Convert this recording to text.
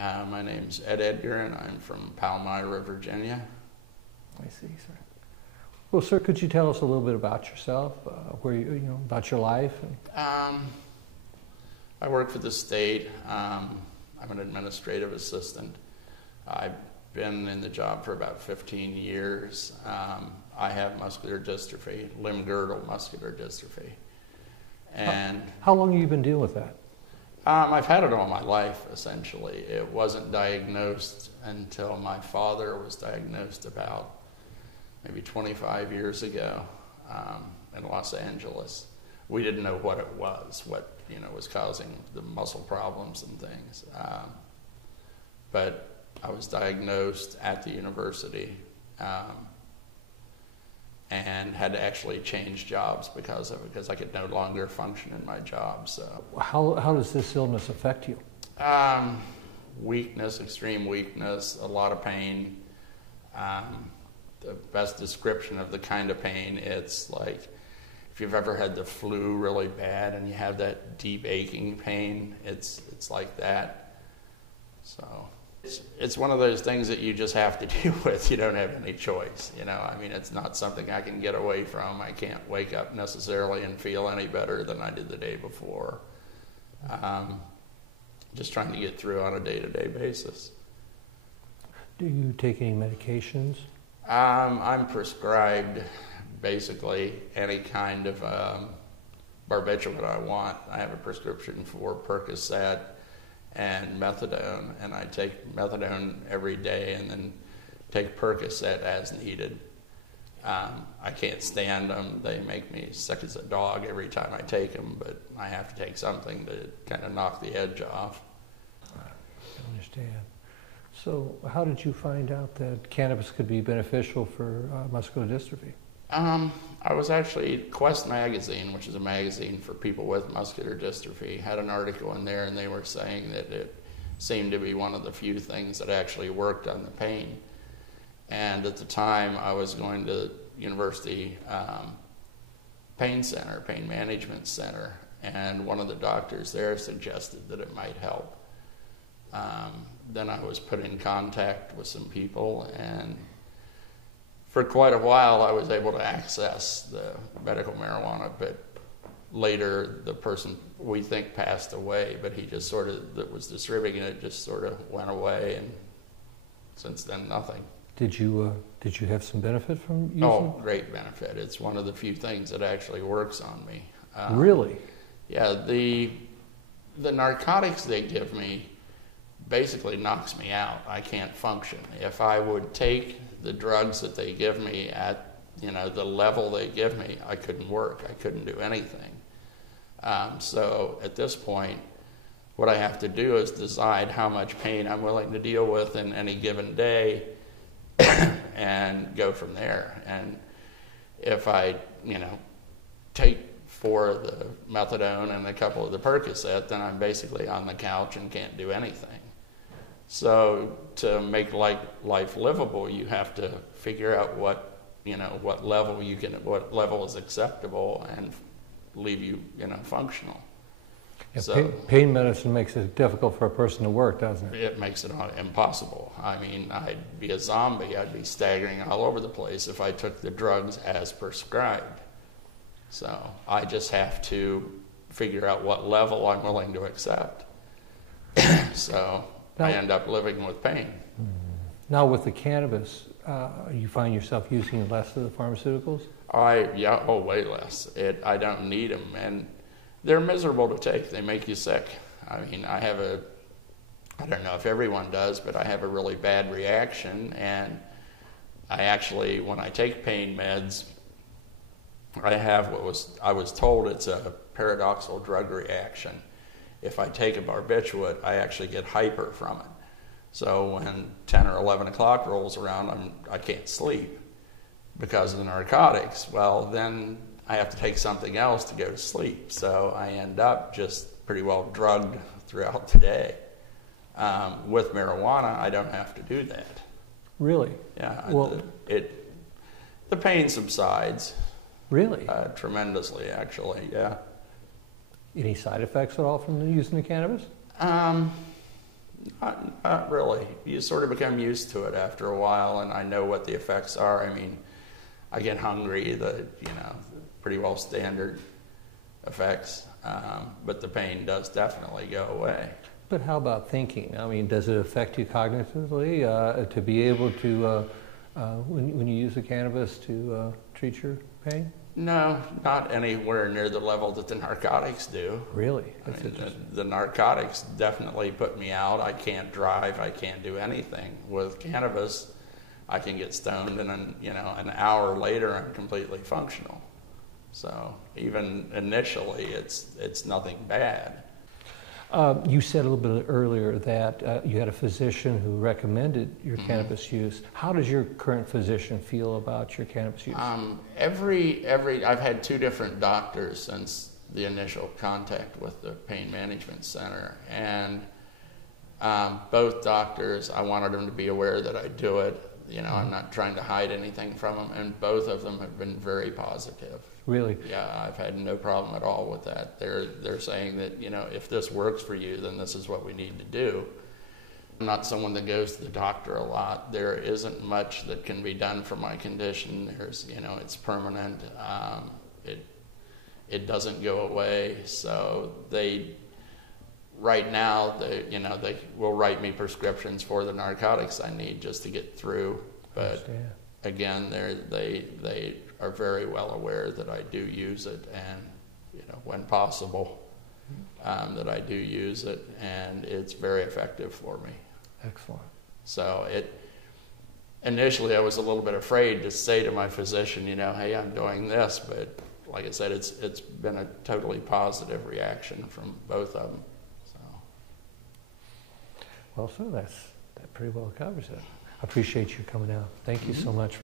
My name's Edgar, and I'm from Palmyra, Virginia. I see, sir. Well, sir, could you tell us a little bit about yourself, about your life? I work for the state. I'm an administrative assistant. I've been in the job for about 15 years. I have muscular dystrophy, Limb-Girdle Muscular Dystrophy. And how long have you been dealing with that? I've had it all my life, essentially. It wasn't diagnosed until my father was diagnosed about maybe 25 years ago in Los Angeles. We didn't know what it was, what was causing the muscle problems and things. But I was diagnosed at the university and had to actually change jobs because of it, because I could no longer function in my job. So how does this illness affect you? Weakness, extreme weakness, a lot of pain. The best description of the kind of pain, it's like if you've ever had the flu really bad and you have that deep aching pain, it's like that. So it's one of those things that you just have to deal with. You don't have any choice. I mean, it's not something I can get away from. I can't wake up necessarily and feel any better than I did the day before. Just trying to get through on a day-to-day basis. Do you take any medications? I'm prescribed basically any kind of barbiturate I want. I have a prescription for Percocet and methadone, and I take methadone every day and then take Percocet as needed. I can't stand them. They make me sick as a dog every time I take them, but I have to take something to kind of knock the edge off. I understand. So how did you find out that cannabis could be beneficial for muscular dystrophy? I was actually, Quest magazine, which is a magazine for people with muscular dystrophy, had an article in there, and they were saying that it seemed to be one of the few things that actually worked on the pain. And at the time, I was going to university pain management center, and one of the doctors there suggested that it might help. Then I was put in contact with some people, and for quite a while I was able to access the medical marijuana, but later the person we think passed away, but he just sort of, that was distributing it, just sort of went away, and since then nothing. Did you have some benefit from using it? Oh, great benefit. It's one of the few things that actually works on me. Really? Yeah, the narcotics they give me basically knocks me out. I can't function. If I would take the drugs that they give me at the level they give me, I couldn't work. I couldn't do anything. So at this point, what I have to do is decide how much pain I'm willing to deal with in any given day and go from there. And if I take 4 of the methadone and a couple of the Percocet, then I'm basically on the couch and can't do anything. So to make life livable, you have to figure out what level is acceptable and leave you functional. Yeah, so pain medicine makes it difficult for a person to work, doesn't it? It makes it impossible. I mean, I'd be a zombie. I'd be staggering all over the place if I took the drugs as prescribed. So I just have to figure out what level I'm willing to accept. So I end up living with pain. Now with the cannabis, you find yourself using less of the pharmaceuticals? Way less. I don't need them, and they're miserable to take. They make you sick. I mean, I don't know if everyone does, but I have a really bad reaction, and I actually, when I take pain meds, I was told it's a paradoxical drug reaction. If I take a barbiturate, I actually get hyper from it. So when 10 or 11 o'clock rolls around, I can't sleep because of the narcotics. Well, then I have to take something else to go to sleep. So I end up just pretty well drugged throughout the day. With marijuana, I don't have to do that. Really? Yeah. Well, the pain subsides. Really? Tremendously, actually, yeah. Any side effects at all from using the cannabis? Not really. You sort of become used to it after a while, and I know what the effects are. I mean, I get hungry, pretty well standard effects, but the pain does definitely go away. But how about thinking? I mean, does it affect you cognitively to be able to, when you use the cannabis to treat your pain? No, not anywhere near the level that the narcotics do. Really? I mean, the narcotics definitely put me out. I can't drive. I can't do anything. With cannabis, I can get stoned, and an hour later, I'm completely functional. So even initially, it's nothing bad. You said a little bit earlier that you had a physician who recommended your cannabis use. How does your current physician feel about your cannabis use? I've had 2 different doctors since the initial contact with the pain management center, and both doctors, I wanted them to be aware that I do it. I'm not trying to hide anything from them, and both of them have been very positive. Really? Yeah, I've had no problem at all with that. They're saying that, if this works for you, then this is what we need to do. I'm not someone that goes to the doctor a lot. There isn't much that can be done for my condition. It's permanent. It doesn't go away. So right now, they will write me prescriptions for the narcotics I need just to get through. But again, they are very well aware that I do use it, and when possible, that I do use it, and it's very effective for me. Excellent. So initially I was a little bit afraid to say to my physician, hey, I'm doing this, but like I said, it's been a totally positive reaction from both of them. So. Well, sir, that pretty well covers it. I appreciate you coming out. Thank you so much.